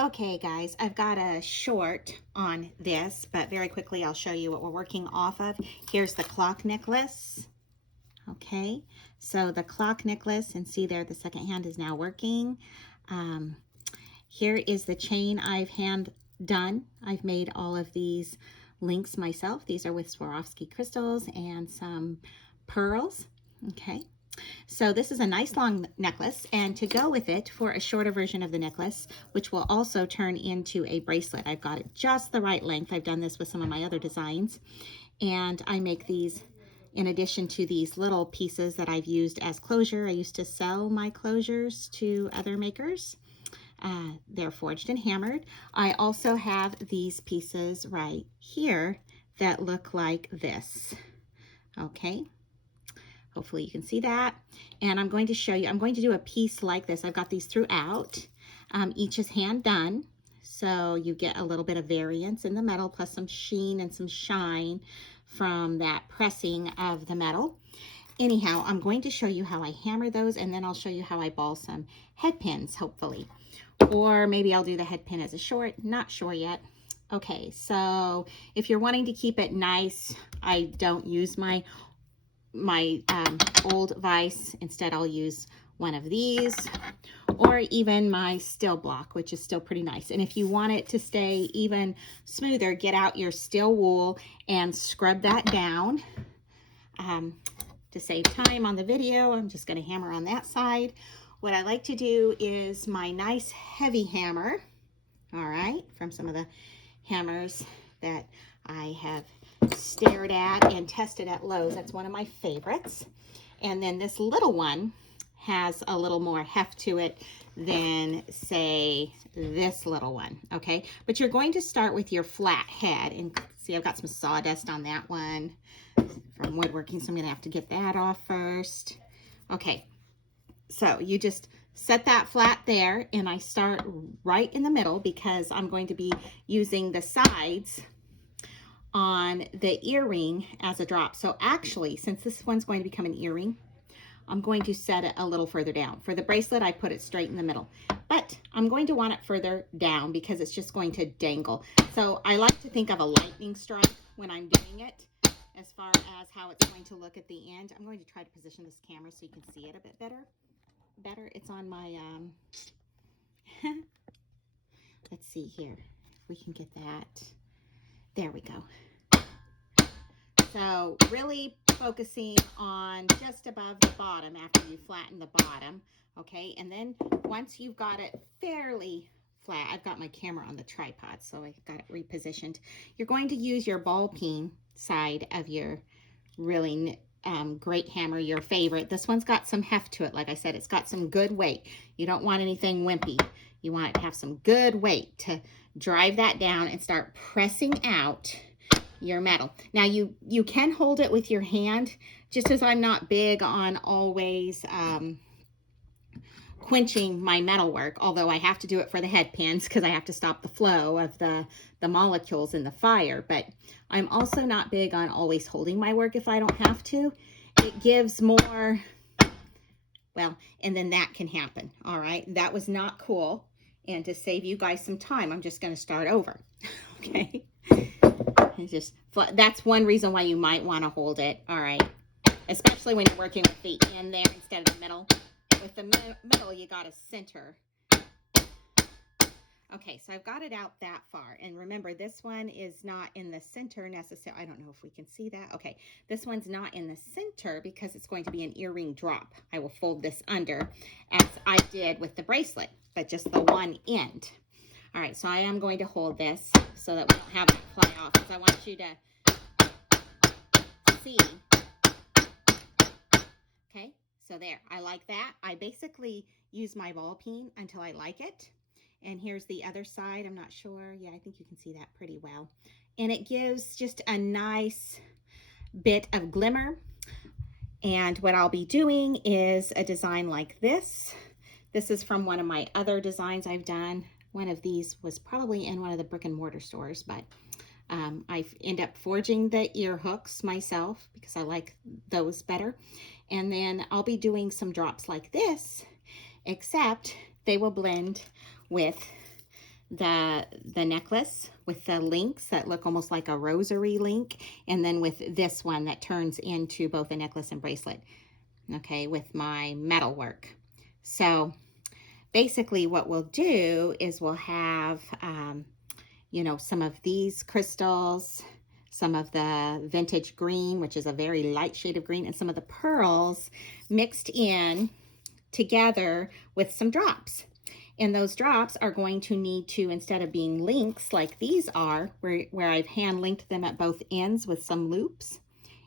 Okay guys, I've got a short on this, but very quickly I'll show you what we're working off of. Here's the clock necklace. Okay, so the clock necklace, and see there the second hand is now working. Um, Here is the chain I've hand done. I've made all of these links myself. These are with Swarovski crystals and some pearls. Okay. So this is a nice long necklace, and to go with it for a shorter version of the necklace, which will also turn into a bracelet, I've got it just the right length. I've done this with some of my other designs, and I make these in addition to these little pieces that I've used as closure. I used to sell my closures to other makers. They're forged and hammered. I also have these pieces right here that look like this. Okay. Hopefully you can see that. And I'm going to show you, I'm going to do a piece like this. I've got these throughout. Each is hand done. So you get a little bit of variance in the metal, plus some sheen and some shine from that pressing of the metal. Anyhow, I'm going to show you how I hammer those, and then I'll show you how I ball some head pins, hopefully. Or maybe I'll do the head pin as a short, not sure yet. Okay, so if you're wanting to keep it nice, I don't use my old vise. Instead, I'll use one of these, or even my steel block, which is still pretty nice. And if you want it to stay even smoother, get out your steel wool and scrub that down. To save time on the video, I'm just going to hammer on that side. What I like to do is my nice heavy hammer, all right, from some of the hammers that I have stared at and tested at Lowe's. That's one of my favorites. And then this little one has a little more heft to it than, say, this little one, okay? But you're going to start with your flat head. And see, I've got some sawdust on that one from woodworking, so I'm gonna have to get that off first. Okay, so you just set that flat there, and I start right in the middle because I'm going to be using the sides on the earring as a drop. So actually, since this one's going to become an earring, I'm going to set it a little further down. For the bracelet, I put it straight in the middle, but I'm going to want it further down because it's just going to dangle. So I like to think of a lightning strike when I'm doing it. As far as how it's going to look at the end, I'm going to try to position this camera so you can see it a bit better. It's on my, let's see here, if we can get that. There we go. So really focusing on just above the bottom after you flatten the bottom, okay? And then once you've got it fairly flat, I've got my camera on the tripod, so I got it repositioned. You're going to use your ball peen side of your really great hammer, your favorite. This one's got some heft to it. Like I said, it's got some good weight. You don't want anything wimpy. You want it to have some good weight to drive that down and start pressing out your metal. Now you can hold it with your hand, just as I'm not big on always quenching my metalwork, although I have to do it for the head pins because I have to stop the flow of the molecules in the fire. But I'm also not big on always holding my work if I don't have to. It gives more, well, and then that can happen. All right, that was not cool. And to save you guys some time, I'm just going to start over. Okay. That's one reason why you might want to hold it. All right, especially when you're working with the end there instead of the middle. With the middle, you got to center. Okay, so I've got it out that far. And remember, this one is not in the center necessarily. I don't know if we can see that. Okay, this one's not in the center because it's going to be an earring drop. I will fold this under as I did with the bracelet, but just the one end. All right, so I am going to hold this so that we don't have it fly off, because I want you to see. Okay, so there, I like that. I basically use my ball peen until I like it. And here's the other side. I'm not sure. Yeah, I think you can see that pretty well. And it gives just a nice bit of glimmer. And what I'll be doing is a design like this. This is from one of my other designs I've done. One of these was probably in one of the brick and mortar stores, but I end up forging the ear hooks myself because I like those better. And then I'll be doing some drops like this, except they will blend with the necklace with the links that look almost like a rosary link, and then with this one that turns into both a necklace and bracelet, okay, with my metalwork. So basically what we'll do is we'll have, you know, some of these crystals, some of the vintage green, which is a very light shade of green, and some of the pearls mixed in together with some drops. And those drops are going to need to, instead of being links like these are, where I've hand linked them at both ends with some loops,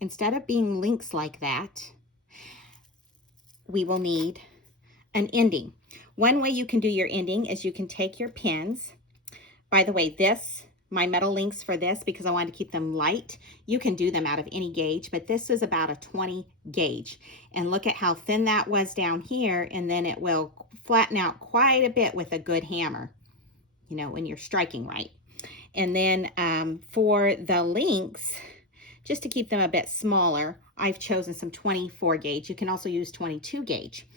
instead of being links like that, we will need an ending. One way you can do your ending is you can take your pins. By the way, my metal links for this, because I wanted to keep them light, you can do them out of any gauge, but this is about a 20 gauge. And look at how thin that was down here, and then it will flatten out quite a bit with a good hammer, you know, when you're striking right. And then for the links, just to keep them a bit smaller, I've chosen some 24 gauge. You can also use 22 gauge.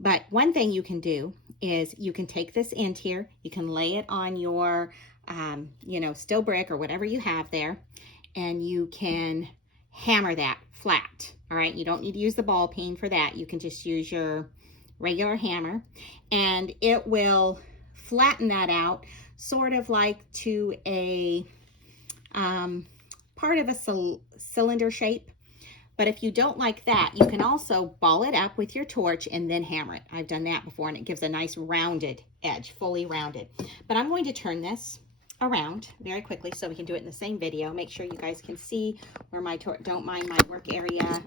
But one thing you can do is you can take this end here, you can lay it on your you know, steel brick or whatever you have there, and you can hammer that flat. All right, you don't need to use the ball peen for that. You can just use your regular hammer, and it will flatten that out sort of like to a part of a cylinder shape. But if you don't like that, you can also ball it up with your torch and then hammer it. I've done that before, and it gives a nice rounded edge, fully rounded. But I'm going to turn this around very quickly so we can do it in the same video. Make sure you guys can see where my torch, don't mind my work area.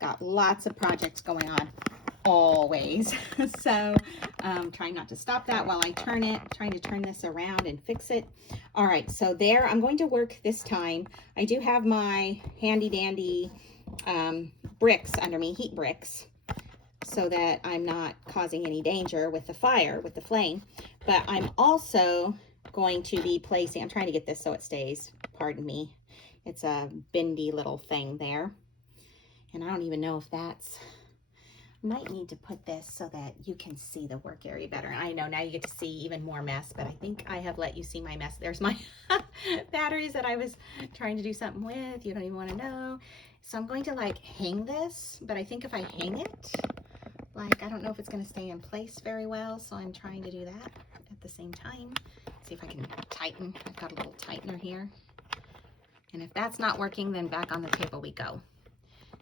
Got lots of projects going on always. So trying not to stop that while I turn it, trying to turn this around and fix it. All right, so there, I'm going to work this time. I do have my handy dandy bricks under me, heat bricks, so that I'm not causing any danger with the fire, with the flame. But I'm also going to be placing, I'm trying to get this so it stays, pardon me, it's a bendy little thing there, and I don't even know if that's, might need to put this so that you can see the work area better. I know now you get to see even more mess, but I think I have let you see my mess. There's my batteries that I was trying to do something with. You don't even want to know. So I'm going to like hang this, but I think if I hang it, like, I don't know if it's going to stay in place very well, so I'm trying to do that at the same time. See if I can tighten. I've got a little tightener here. And if that's not working, then back on the table we go.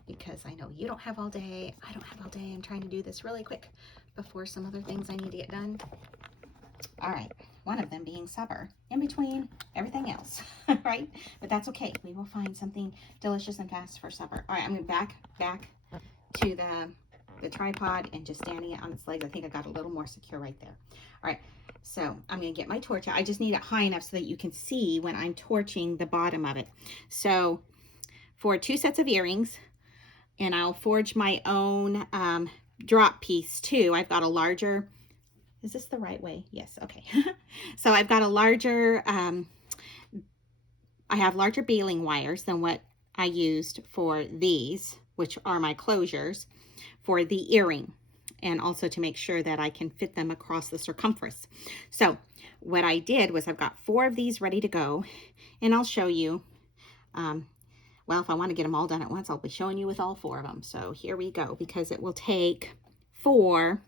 Because I know you don't have all day, I don't have all day. I'm trying to do this really quick before some other things I need to get done. All right, one of them being supper, in between everything else, right? But that's okay. We will find something delicious and fast for supper. All right, I'm going back to the tripod and just standing it on its legs. I think I got a little more secure right there. All right, so I'm going to get my torch out. I just need it high enough so that you can see when I'm torching the bottom of it. So for 2 sets of earrings, and I'll forge my own drop piece too. I've got a larger, is this the right way? Yes, okay. So I've got a larger, I have larger baling wires than what I used for these, which are my closures for the earring, and also to make sure that I can fit them across the circumference. So what I did was I've got 4 of these ready to go, and I'll show you, well, if I want to get them all done at once, I'll be showing you with all 4 of them. So here we go, because it will take 4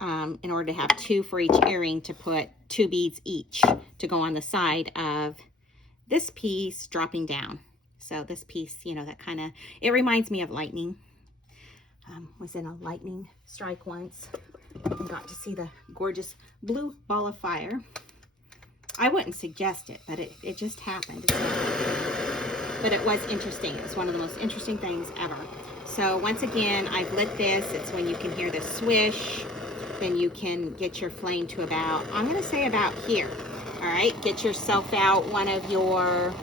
in order to have 2 for each earring, to put 2 beads each to go on the side of this piece dropping down. So this piece, you know, that kind of, it reminds me of lightning. Was in a lightning strike once and got to see the gorgeous blue ball of fire. I wouldn't suggest it, but it just happened. But it was interesting. It was one of the most interesting things ever. So once again, I've lit this. It's when you can hear the swish, then you can get your flame to about, I'm going to say about here. All right, get yourself out one of your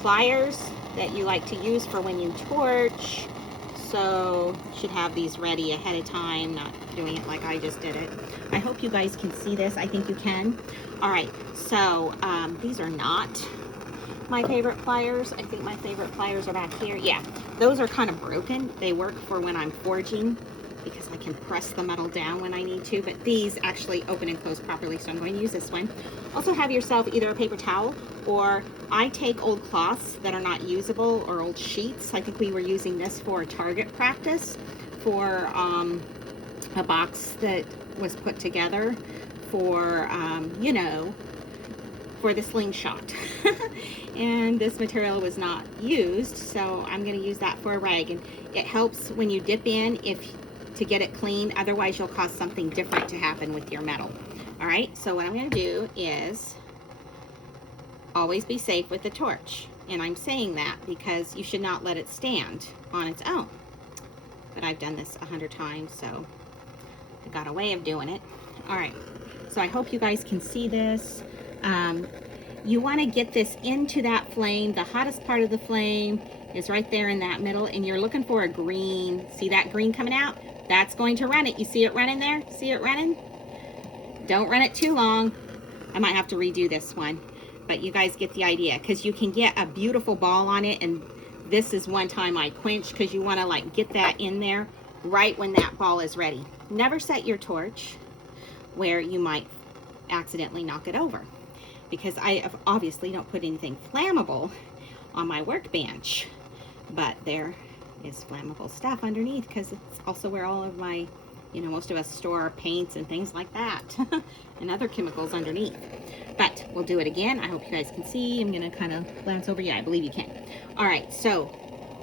pliers that you like to use for when you torch. So you should have these ready ahead of time, not doing it like I just did it. I hope you guys can see this. I think you can. All right, so these are not my favorite pliers. I think my favorite pliers are back here. Yeah, those are kind of broken. They work for when I'm forging, because I can press the metal down when I need to, but these actually open and close properly, so I'm going to use this one. Also have yourself either a paper towel, or I take old cloths that are not usable, or old sheets. I think we were using this for target practice for a box that was put together for, you know, for the slingshot. And this material was not used, so I'm going to use that for a rag. And it helps when you dip in to get it clean. Otherwise, you'll cause something different to happen with your metal. All right, so what I'm going to do is always be safe with the torch. And I'm saying that because you should not let it stand on its own. But I've done this 100 times, so I got a way of doing it. All right, so I hope you guys can see this. You want to get this into that flame. The hottest part of the flame is right there in that middle, and you're looking for a green. See that green coming out? That's going to run it. You see it running there? See it running? Don't run it too long. I might have to redo this one, but you guys get the idea, because you can get a beautiful ball on it. And this is one time I quenched, because you want to like get that in there right when that ball is ready. Never set your torch where you might accidentally knock it over, because I obviously don't put anything flammable on my workbench, but there is flammable stuff underneath, because it's also where all of my, you know, most of us store our paints and things like that and other chemicals underneath. But we'll do it again. I hope you guys can see. I'm gonna kind of glance over. Yeah, I believe you can. All right, so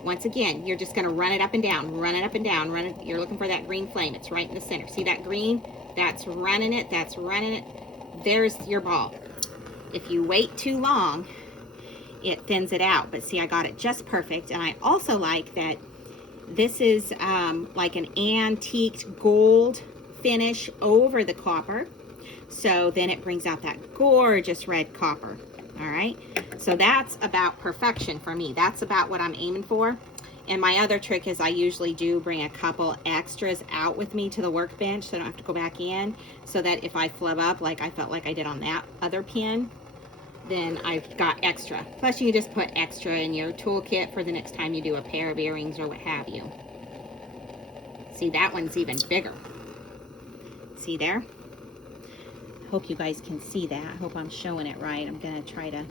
once again, you're just gonna run it up and down, run it up and down, run it. You're looking for that green flame. It's right in the center. See that green? That's running it, that's running it. There's your ball. If you wait too long, it thins it out. But see, I got it just perfect. And I also like that this is like an antiqued gold finish over the copper. So then it brings out that gorgeous red copper. All right. So that's about perfection for me. That's about what I'm aiming for. And my other trick is I usually do bring a couple extras out with me to the workbench, so I don't have to go back in, so that if I flub up like I felt like I did on that other pin, then I've got extra. Plus you can just put extra in your toolkit for the next time you do a pair of earrings or what have you. See, that one's even bigger. See there? Hope you guys can see that. I hope I'm showing it right. I'm gonna try to,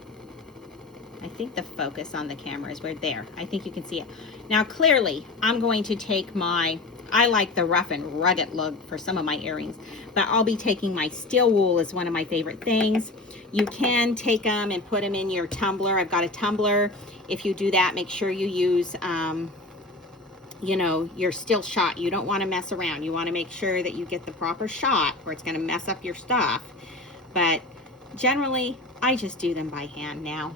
I think the focus on the camera is right there. I think you can see it. Now clearly, I'm going to take my, I like the rough and rugged look for some of my earrings, but I'll be taking my steel wool as one of my favorite things. You can take them and put them in your tumbler. I've got a tumbler. If you do that, make sure you use, you know, your still shot. You don't want to mess around. You want to make sure that you get the proper shot, or it's going to mess up your stuff. But generally, I just do them by hand now.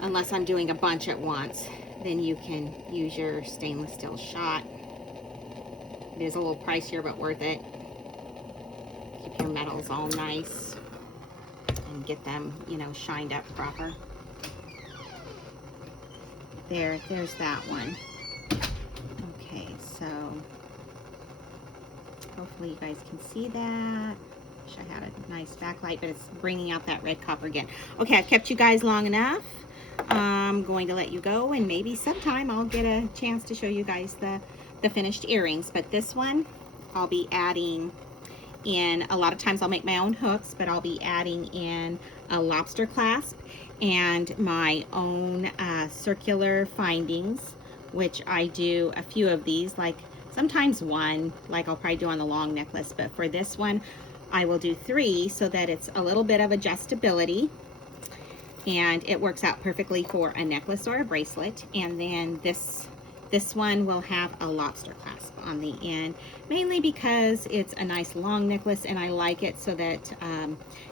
Unless I'm doing a bunch at once, then you can use your stainless steel shot. It is a little pricier, but worth it. Keep your metals all nice and get them, you know, shined up proper. There's that one. Okay, so hopefully you guys can see that. Wish I had a nice backlight, but it's bringing out that red copper again. Okay, I've kept you guys long enough. I'm going to let you go, and maybe sometime I'll get a chance to show you guys the finished earrings. But this one, I'll be adding in, a lot of times I'll make my own hooks, but I'll be adding in a lobster clasp and my own circular findings, which I do a few of these, like sometimes one, like I'll probably do on the long necklace, but for this one, I will do 3 so that it's a little bit of adjustability. And it works out perfectly for a necklace or a bracelet. And then this one will have a lobster clasp on the end, mainly because it's a nice long necklace, and I like it so that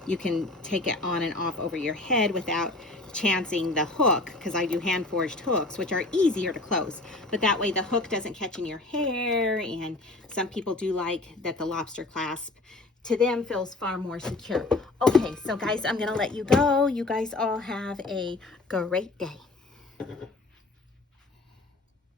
you can take it on and off over your head without chancing the hook, because I do hand forged hooks, which are easier to close, but that way the hook doesn't catch in your hair. And some people do like that the lobster clasp to them feels far more secure. Okay, so guys, I'm gonna let you go. You guys all have a great day.